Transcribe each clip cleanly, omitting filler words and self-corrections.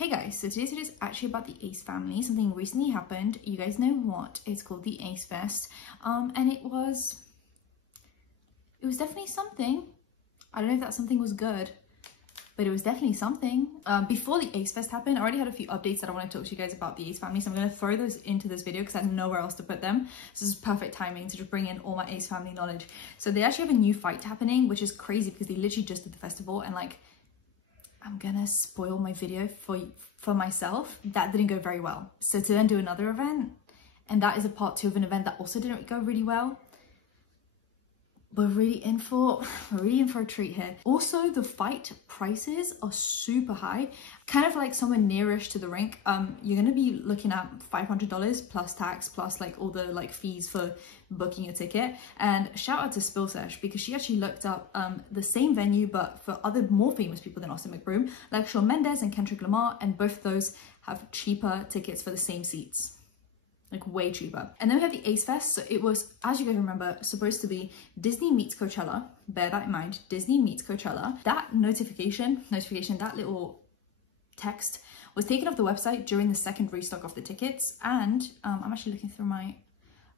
Hey guys, so today's video is actually about the Ace family. Something recently happened. You guys know what? It's called the Ace Fest. And it was definitely something. I don't know if that something was good, but it was definitely something. Before the Ace Fest happened, I already had a few updates that I want to talk to you guys about the Ace family. So I'm going to throw those into this video because I have nowhere else to put them. So this is perfect timing to just bring in all my Ace family knowledge. So they actually have a new fight happening, which is crazy because they literally just did the festival, and like, I'm gonna spoil my video for myself. That didn't go very well. So to then do another event, and that is a part 2 of an event that also didn't go really well. We're really in for a treat here. Also, the fight prices are super high, kind of like somewhere nearish to the rink. You're gonna be looking at $500 plus tax, plus like all the like fees for booking a ticket. And shout out to Spillsesh because she actually looked up the same venue but for other more famous people than Austin McBroom, like Shawn Mendes and Kendrick Lamar, and both of those have cheaper tickets for the same seats. Like way cheaper. And then we have the Ace Fest. So it was, as you guys remember, supposed to be Disney meets Coachella. Bear that in mind. Disney meets Coachella. That notification, that little text was taken off the website during the second restock of the tickets. And I'm actually looking through my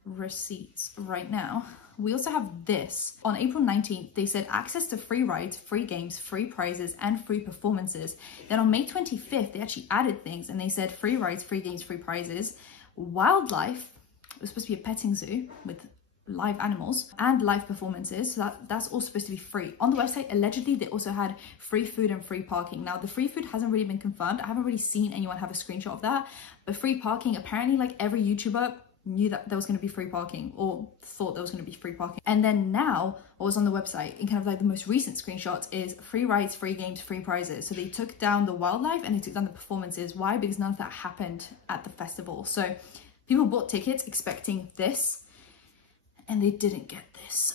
receipts right now. We also have this. On April 19th, they said access to free rides, free games, free prizes, and free performances. Then on May 25th, they actually added things and they said free rides, free games, free prizes. Wildlife, it was supposed to be a petting zoo with live animals and live performances, so that's all supposed to be free. On the website, allegedly they also had free food and free parking. Now the free food hasn't really been confirmed. I haven't really seen anyone have a screenshot of that, but free parking, apparently like every YouTuber knew that there was going to be free parking or thought there was going to be free parking. And then now what was on the website in kind of like the most recent screenshots is free rides, free games, free prizes. So they took down the wildlife and they took down the performances. Why? Because none of that happened at the festival. So people bought tickets expecting this and they didn't get this.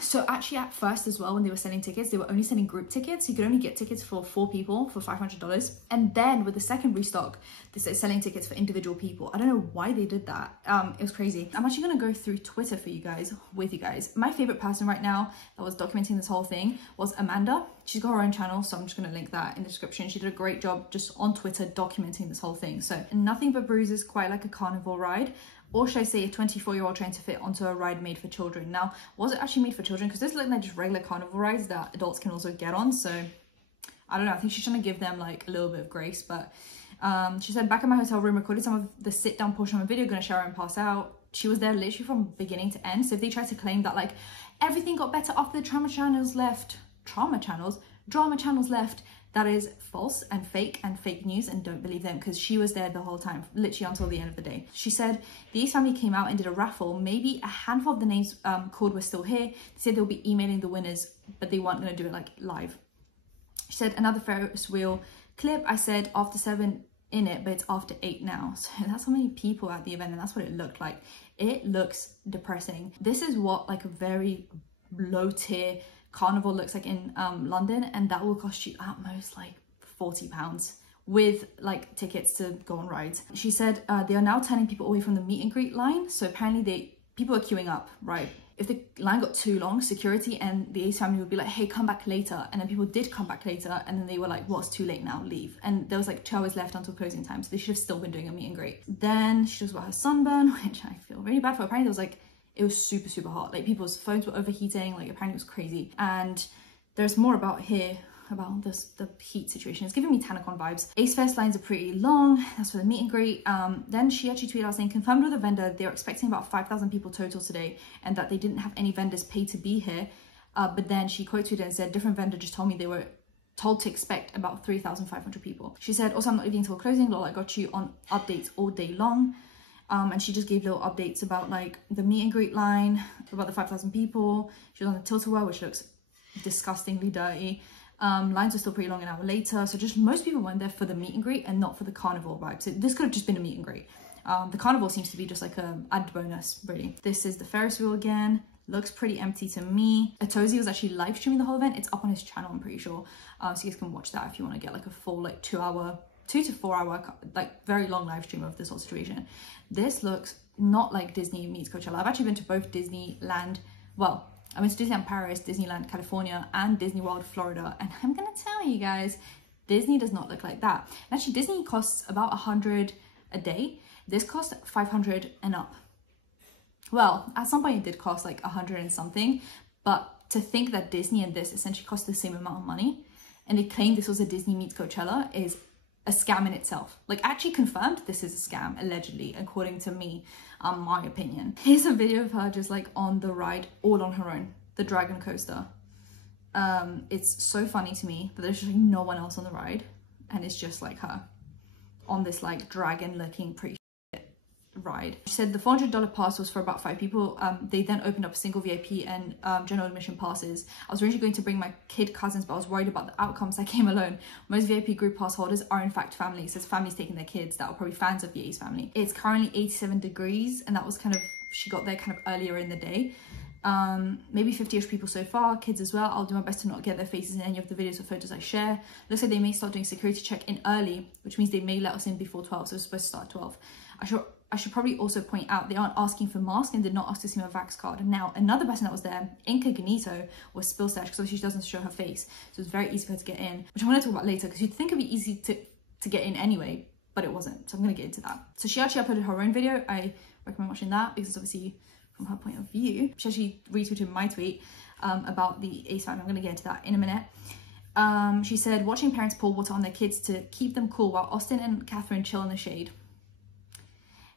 So actually at first as well, when they were selling tickets, they were only selling group tickets. You could only get tickets for 4 people for $500. And then with the second restock, they started selling tickets for individual people. I don't know why they did that. It was crazy. I'm actually gonna go through Twitter for you guys, with you guys. My favorite person right now that was documenting this whole thing was Amanda. She's got her own channel, so I'm just gonna link that in the description. She did a great job just on Twitter documenting this whole thing. So nothing but bruises, quite like a carnival ride. Or should I say a 24-year-old trying to fit onto a ride made for children. Now, was it actually made for children? Because this looked like just regular carnival rides that adults can also get on. So I don't know, I think she's trying to give them like a little bit of grace. But she said, back in my hotel room, recorded some of the sit down portion of a video, gonna shower and pass out. She was there literally from beginning to end. So if they try to claim that like everything got better after the drama channels left, that is false and fake news, and don't believe them because she was there the whole time, literally until the end of the day. She said the Ace family came out and did a raffle. Maybe a handful of the names called were still here. They said they'll be emailing the winners, but they weren't going to do it like live. She said another Ferris wheel clip. I said after 7 in it, but it's after 8 now. So that's how many people at the event, and that's what it looked like. It looks depressing. This is what like a very low tier carnival looks like in London, and that will cost you at most like £40 with like tickets to go on rides. She said they are now turning people away from the meet and greet line. So apparently people are queuing up, right? If the line got too long, security and the Ace family would be like, hey, come back later. And then people did come back later, and then they were like, well, it's too late now, leave. And there was like 2 hours left until closing time, so they should have still been doing a meet and greet. Then she talks about her sunburn, which I feel really bad for. Apparently there was like, it was super hot, like people's phones were overheating, like apparently it was crazy. And there's more about here about the heat situation. It's giving me TanaCon vibes. Ace Fest lines are pretty long. That's for the meet and greet. Then she actually tweeted out saying, confirmed with the vendor, they're expecting about 5,000 people total today, and that they didn't have any vendors paid to be here. But then she quote tweeted and said, different vendor just told me they were told to expect about 3,500 people. She said, also, I'm not leaving until closing. Lol, I got you on updates all day long. And she just gave little updates about like the meet and greet line, about the 5,000 people. She was on the tilt-a-whirl, which looks disgustingly dirty. Lines are still pretty long an hour later. So just most people went there for the meet and greet and not for the carnival vibe. So this could have just been a meet and greet. The carnival seems to be just like a added bonus, really. This is the Ferris wheel again. Looks pretty empty to me. Atozy was actually live streaming the whole event. It's up on his channel, I'm pretty sure. So you guys can watch that if you want to get like a full like 2 to 4 hour, like very long live stream of this whole situation. This looks not like Disney meets Coachella. I've actually been to both Disneyland, well, I went to Disneyland Paris, Disneyland California, and Disney World Florida, and I'm gonna tell you guys, Disney does not look like that. And actually, Disney costs about 100 a day. This costs 500 and up. Well, at some point it did cost like 100 and something, but to think that Disney and this essentially cost the same amount of money, and they claimed this was a Disney meets Coachella, is a scam in itself. Like, actually confirmed this is a scam, allegedly, according to me, my opinion. Here's a video of her just like on the ride, all on her own, the dragon coaster. It's so funny to me that there's just like no one else on the ride, and it's just like her on this like dragon looking pretty ride. She said the $400 pass was for about 5 people. They then opened up a single VIP and general admission passes. I was originally going to bring my kid cousins, but I was worried about the outcomes. I came alone. Most VIP group pass holders are in fact families. So it's families taking their kids that are probably fans of the Ace family. It's currently 87 degrees, and that was kind of, she got there kind of earlier in the day. Maybe 50-ish people so far, kids as well. I'll do my best to not get their faces in any of the videos or photos I share. Looks like they may start doing security check in early, which means they may let us in before 12, so it's supposed to start at 12. I should probably also point out they aren't asking for masks and did not ask to see my vax card. And now another person that was there, incognito, was Spill Stash, because obviously she doesn't show her face, so it's very easy for her to get in, which I'm going to talk about later, because you'd think it'd be easy to get in anyway, but it wasn't. So I'm going to get into that. So she actually uploaded her own video. I recommend watching that because it's obviously from her point of view. She actually retweeted my tweet about the Ace family. I'm going to get into that in a minute. She said, watching parents pour water on their kids to keep them cool while Austin and Catherine chill in the shade.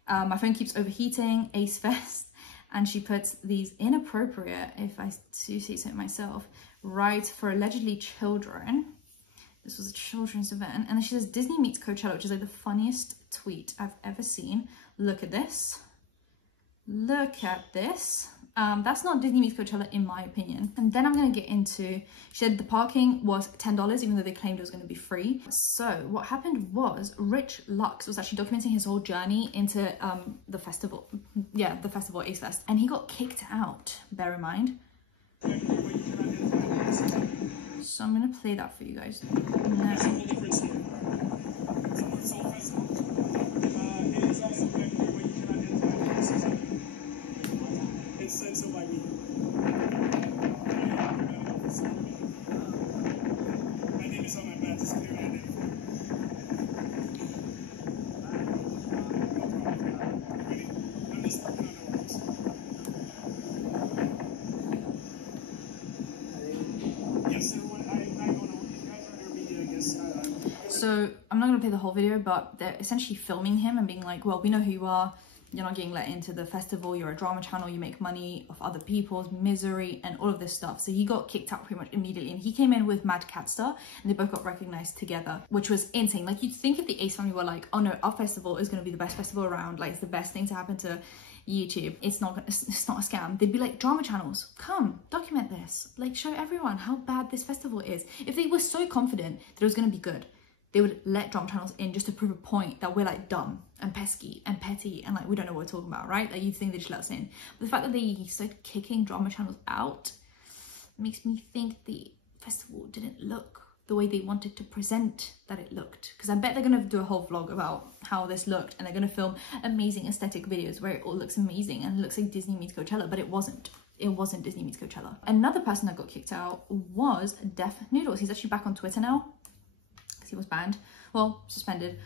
My phone keeps overheating, Ace Fest. And she puts these inappropriate, if I do say so myself, rides for allegedly children. This was a children's event. And then she says, Disney meets Coachella, which is like the funniest tweet I've ever seen. Look at this. Look at this. That's not Disney meets Coachella in my opinion. And then I'm going to get into, she said the parking was $10 even though they claimed it was going to be free. So what happened was Rich Lux was actually documenting his whole journey into the festival. Yeah, the festival Ace Fest. And he got kicked out, bear in mind. So I'm going to play that for you guys now. So I'm not going to play the whole video, but they're essentially filming him and being like, well, we know who you are. You're not getting let into the festival. You're a drama channel. You make money off other people's misery and all of this stuff. So he got kicked out pretty much immediately. And he came in with Mad Catstar and they both got recognized together, which was insane. Like, you'd think if the Ace family were like, oh no, our festival is going to be the best festival around. Like, it's the best thing to happen to YouTube. It's not a scam. They'd be like, drama channels, come document this. Like, show everyone how bad this festival is. If they were so confident that it was going to be good, they would let drama channels in just to prove a point that we're like dumb and pesky and petty and like we don't know what we're talking about, right? Like, you'd think they'd just let us in. But the fact that they started kicking drama channels out makes me think the festival didn't look the way they wanted to present that it looked. Because I bet they're going to do a whole vlog about how this looked, and they're going to film amazing aesthetic videos where it all looks amazing and it looks like Disney meets Coachella, but it wasn't. It wasn't Disney meets Coachella. Another person that got kicked out was Def Noodles. He's actually back on Twitter now. He was banned, well, suspended,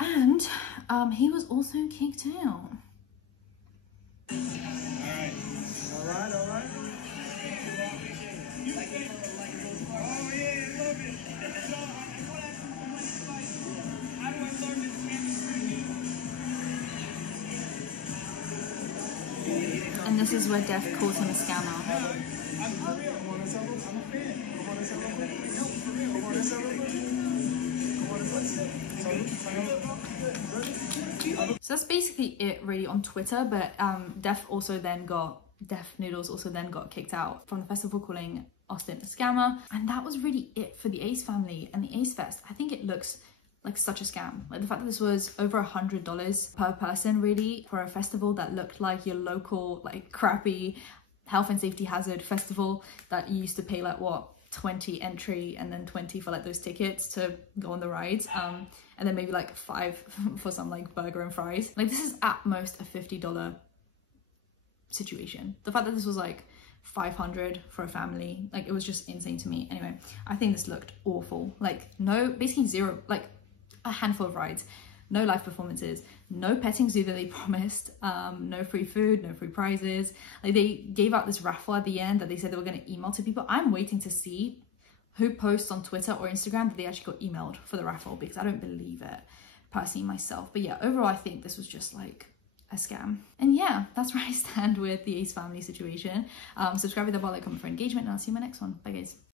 and he was also kicked out. All right. And this is where Def calls him a scammer. So that's basically it really on Twitter, but Def Noodles also then got kicked out from the festival, calling Austin a scammer. And that was really it for the Ace family and the Ace Fest. I think it looks like such a scam. Like, the fact that this was over $100 per person really for a festival that looked like your local like crappy health and safety hazard festival that you used to pay like what, 20 entry and then 20 for like those tickets to go on the rides, and then maybe like 5 for some like burger and fries. Like, this is at most a $50 situation. The fact that this was like 500 for a family. Like, it was just insane to me. Anyway, I think this looked awful. Like, no, basically zero, like a handful of rides, no live performances, no petting zoo that they promised, no free food, no free prizes. Like, they gave out this raffle at the end that they said they were going to email to people. I'm waiting to see who posts on Twitter or Instagram that they actually got emailed for the raffle, because I don't believe it personally myself. But yeah, overall, I think this was just like a scam. And yeah, that's where I stand with the Ace family situation. Subscribe with the bell, like, comment for engagement, and I'll see you in my next one. Bye guys.